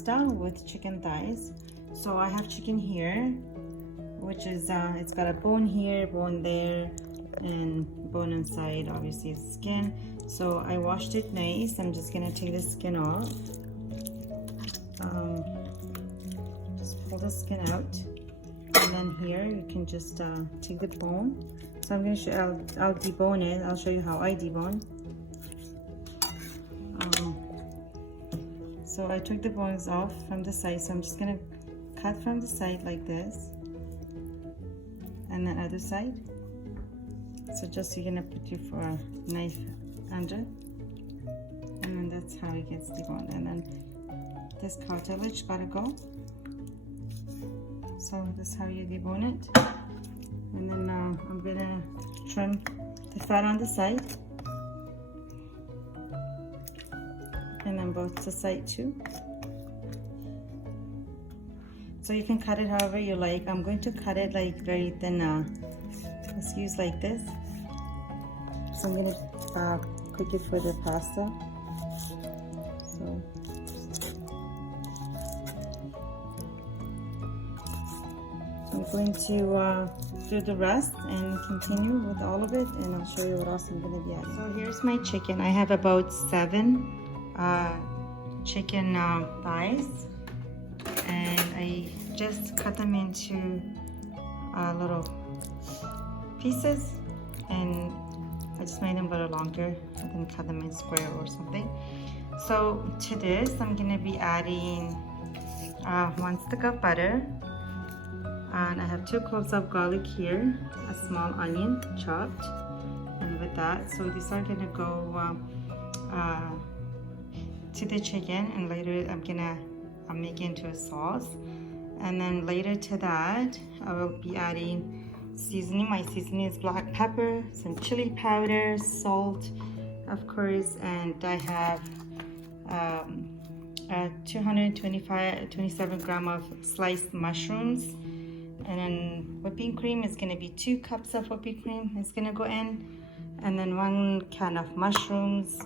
pasta with chicken thighs. So I have chicken here, which is it's got a bone here, bone there, and bone inside, obviously it's skin. So I washed it nice. I'm just gonna take the skin off. Just pull the skin out, and then here you can just take the bone. So I'm gonna show. I'll debone it. I'll show you how I debone. So I took the bones off from the side. So I'm just gonna cut from the side like this, and the other side. So just you're gonna put your knife under, and then that's how it gets deboned. And then this cartilage gotta go. So this is how you debone it. And then I'm gonna trim the fat on the side, and then both the side too. So you can cut it however you like. I'm going to cut it like very thin. Let's use like this. So I'm gonna cook it for the pasta. So I'm going to do the rest and continue with all of it, and I'll show you what else I'm going to be adding. So here's my chicken. I have about 7 chicken thighs, and I just cut them into little pieces, and I just made them a little longer. I didn't cut them in square or something. So to this, I'm going to be adding 1 stick of butter. And I have 2 cloves of garlic here, a small onion chopped, and with that, so these are gonna go to the chicken, and later I'll make it into a sauce. And then later to that, I will be adding seasoning. My seasoning is black pepper, some chili powder, salt, of course, and I have 227 grams of sliced mushrooms. And then whipping cream is going to be 2 cups of whipping cream is going to go in, and then 1 can of mushrooms.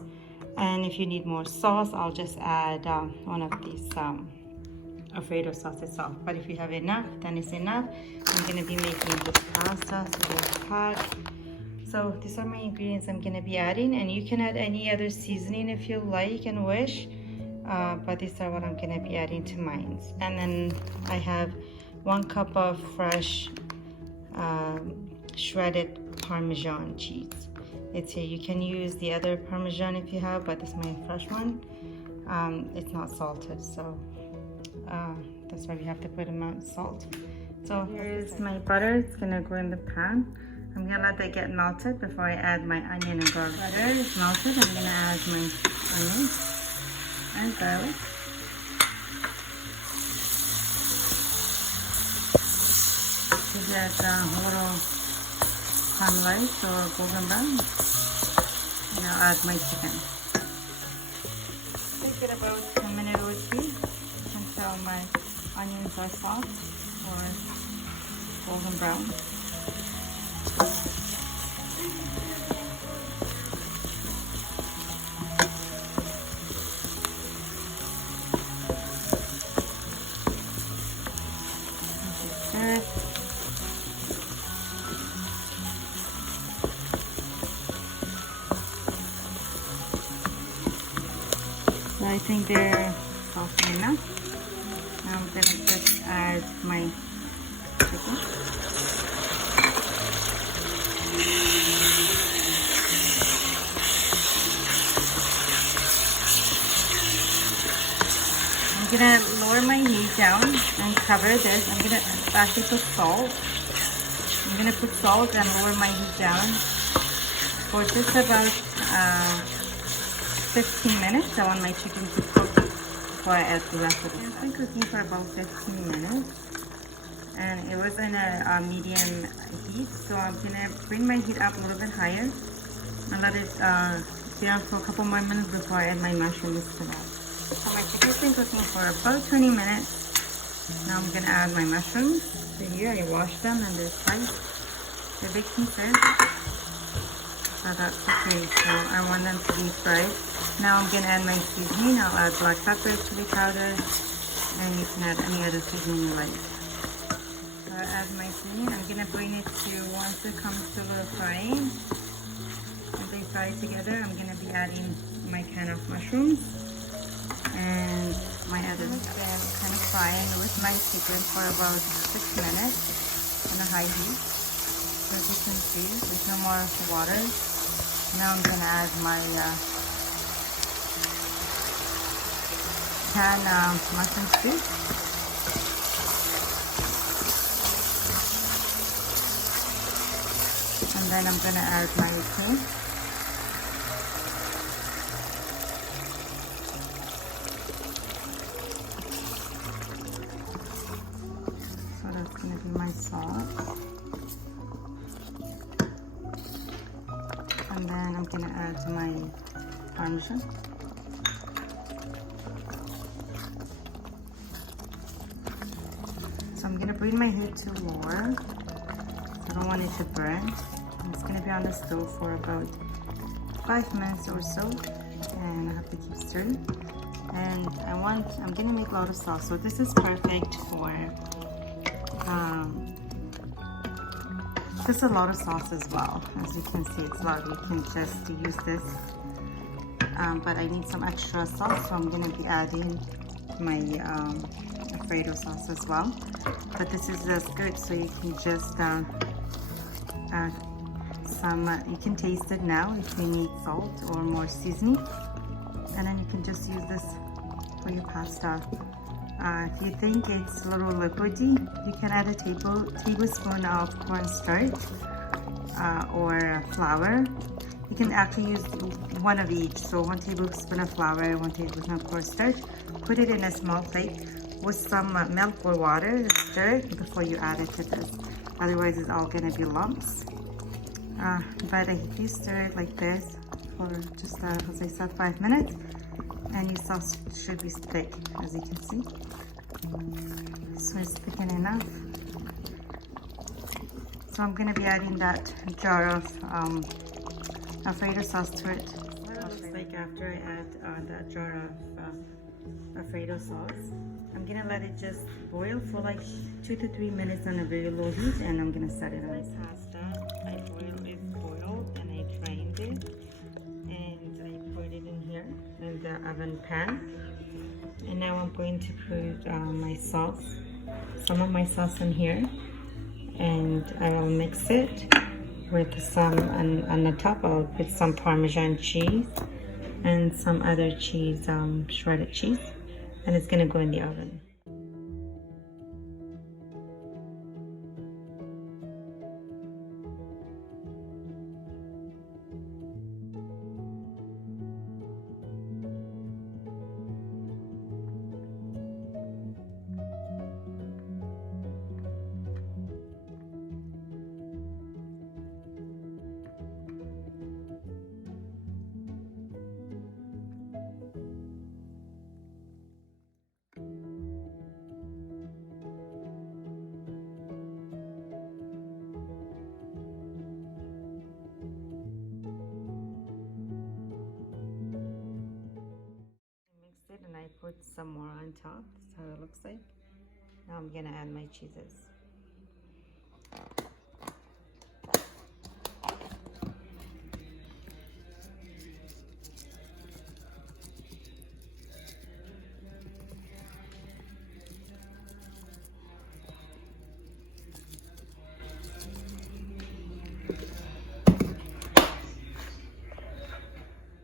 And if you need more sauce, I'll just add one of these Alfredo sauce itself. But if you have enough, then it's enough. I'm going to be making this pasta, so there's hot. So these are my ingredients I'm going to be adding, and you can add any other seasoning if you like and wish, but these are what I'm going to be adding to mine. And then I have 1 cup of fresh shredded Parmesan cheese. It's here. You can use the other Parmesan if you have, but this is my fresh one. It's not salted, so that's why we have to put amount of salt. So here's my butter. It's gonna go in the pan. I'm gonna let that get melted before I add my onion and garlic. Butter is melted. I'm gonna add my onion and garlic. Give that a little caramelize or golden brown. And I'll add my chicken. Take it about a minute or 2 until my onions are soft or golden brown. Stir it. So I think they're soft enough. Now I'm gonna just add my chicken. I'm gonna lower my heat down and cover this. I'm gonna actually put salt. I'm gonna put salt and lower my heat down for just about 15 minutes. I want my chicken to cook before I add the rest of it. It's been cooking for about 15 minutes, and it was in a medium heat. So I'm gonna bring my heat up a little bit higher and let it sit on for a couple more minutes before I add my mushrooms to that. So my chicken's been cooking for about 20 minutes. Now I'm gonna add my mushrooms. So here I washed them and they're sliced. They're big pieces. So that's okay. So I want them to be fried. Now I'm gonna add my seasoning. I'll add black pepper, chili powder, And you can add any other seasoning you like. So I add my seasoning. I'm gonna bring it to, once it comes to a little frying, and they fry together, I'm gonna be adding my can of mushrooms and my other stuff. I'm kind of frying with my chicken for about 6 minutes on a high heat. So as you can see, there's no more water. Now I'm gonna add my canned mushroom soup. And then I'm gonna add my tea. So that's gonna be my sauce. And then I'm gonna add my parmesan. So I'm gonna bring my heat to lower. I don't want it to burn. It's gonna be on the stove for about 5 minutes or so, and I have to keep stirring. And I'm gonna make a lot of sauce. So this is perfect for just a lot of sauce as well. As you can see, it's a lot. You can just use this, but I need some extra sauce, so I'm gonna be adding my Alfredo sauce as well. But this is just good, so you can just add you can taste it now if you need salt or more seasoning, and then you can just use this for your pasta. If you think it's a little liquidy, you can add a tablespoon of cornstarch or flour. You can actually use one of each, so 1 tablespoon of flour, 1 tablespoon of cornstarch. Put it in a small plate with some milk or water. Stir it before you add it to this, otherwise it's all gonna be lumps. But if you stir it like this for just as I said 5 minutes, and your sauce should be thick, as you can see. So it's thick enough. So I'm gonna be adding that jar of Alfredo sauce to it. What it looks like after I add that jar of Alfredo sauce. I'm gonna let it just boil for like 2 to 3 minutes on a very low heat, and I'm gonna set it on. Pasta, it boiled, and I drained it, and I put it in here in the oven pan. And now I'm going to put my sauce, some of my sauce in here, and I will mix it with some, on the top I'll put some Parmesan cheese and some other cheese, shredded cheese, and it's gonna go in the oven. And I put some more on top. That's how it looks like. Now I'm gonna add my cheeses.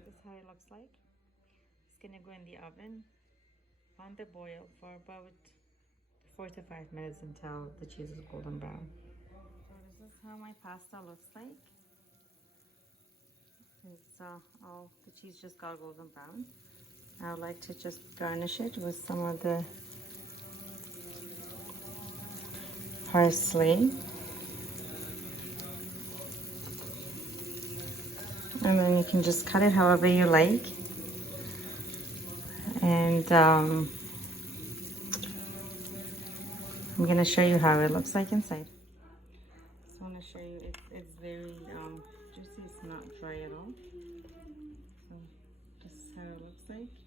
This is how it looks like. It's gonna go in the oven on the boil for about 4 to 5 minutes until the cheese is golden brown. So this is how my pasta looks like. It's all the cheese just got golden brown. I would like to just garnish it with some of the parsley. And then you can just cut it however you like. And I'm going to show you how it looks like inside. Just want to show you, it's very juicy, it's not dry at all. So this is how it looks like.